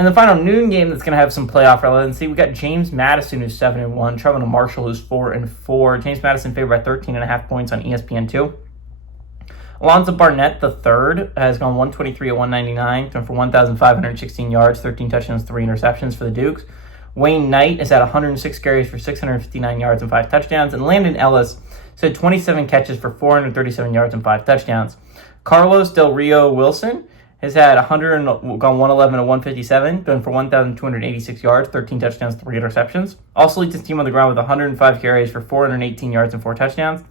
And the final noon game that's going to have some playoff relevancy, we got James Madison, who's 7-1, traveling to Marshall, who's 4-4. James Madison favored by 13.5 points on ESPN2. Alonzo Barnett III has gone 123 at 199, thrown for 1,516 yards, 13 touchdowns, 3 interceptions for the Dukes. Wayne Knight has had 106 carries for 659 yards and 5 touchdowns. And Landon Ellis has had 27 catches for 437 yards and 5 touchdowns. Carlos Del Rio Wilson has had gone 111 at 157, going for 1,286 yards, 13 touchdowns, 3 interceptions. Also leads his team on the ground with 105 carries for 418 yards and 4 touchdowns.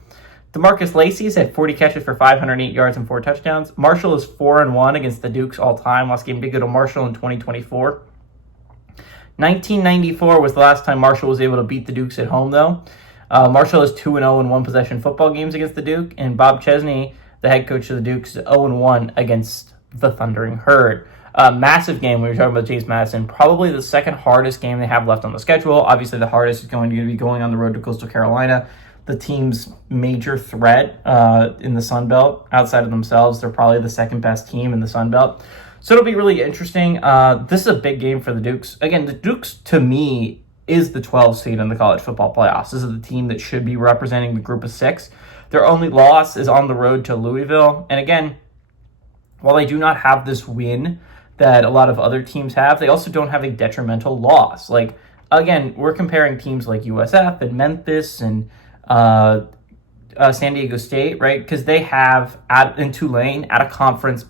DeMarcus Lacey has had 40 catches for 508 yards and 4 touchdowns. Marshall is 4-1 against the Dukes all time. Last game did go to Marshall in 2024. 1994 was the last time Marshall was able to beat the Dukes at home, though. Marshall is 2-0 in one-possession football games against the Duke, and Bob Chesney, the head coach of the Dukes, is 0-1 against the Thundering Herd. Massive game when we're talking about James Madison. Probably the second hardest game they have left on the schedule. Obviously, the hardest is going to be going on the road to Coastal Carolina, the team's major threat in the Sun Belt. Outside of themselves, they're probably the second best team in the Sun Belt. So it'll be really interesting. This is a big game for the Dukes. Again, the Dukes, to me, is the 12th seed in the college football playoffs. This is the team that should be representing the group of 6. Their only loss is on the road to Louisville. And again, while they do not have this win that a lot of other teams have, they also don't have a detrimental loss. Like, again, we're comparing teams like USF and Memphis and San Diego State, right? Because they have, in Tulane, out-of-conference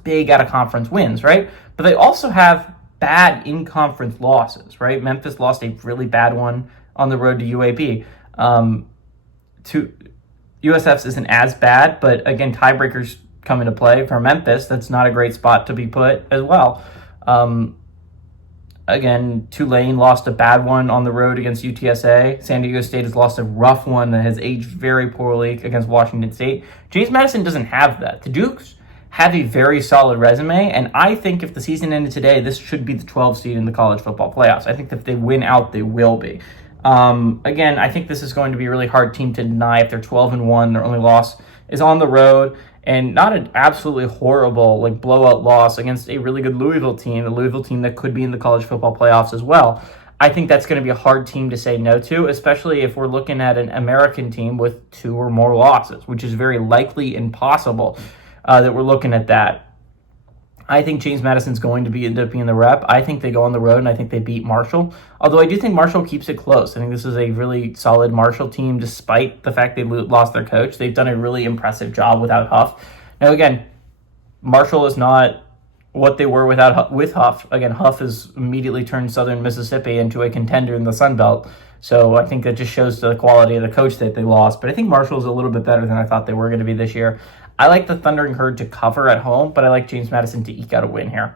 wins, right? But they also have bad in-conference losses, right? Memphis lost a really bad one on the road to UAB. USF's isn't as bad, but again, tiebreakers come into play for Memphis. That's not a great spot to be put as well. Again, Tulane lost a bad one on the road against UTSA. San Diego State has lost a rough one that has aged very poorly against Washington State. James Madison doesn't have that. The Dukes have a very solid resume, and I think if the season ended today, this should be the 12th seed in the college football playoffs. I think that if they win out, they will be. Again, I think this is going to be a really hard team to deny if they're 12-1. Their only loss is on the road, and not an absolutely horrible blowout loss against a really good Louisville team, a Louisville team that could be in the college football playoffs as well. I think that's going to be a hard team to say no to, especially if we're looking at an American team with 2 or more losses, which is very likely and possible that we're looking at that. I think James Madison's going to end up being the rep. I think they go on the road, and I think they beat Marshall. Although I do think Marshall keeps it close. I think this is a really solid Marshall team, despite the fact they lost their coach. They've done a really impressive job without Huff. Now, again, Marshall is not what they were with Huff. Again, Huff has immediately turned Southern Mississippi into a contender in the Sun Belt. So I think that just shows the quality of the coach that they lost. But I think Marshall's a little bit better than I thought they were going to be this year. I like the Thundering Herd to cover at home, but I like James Madison to eke out a win here.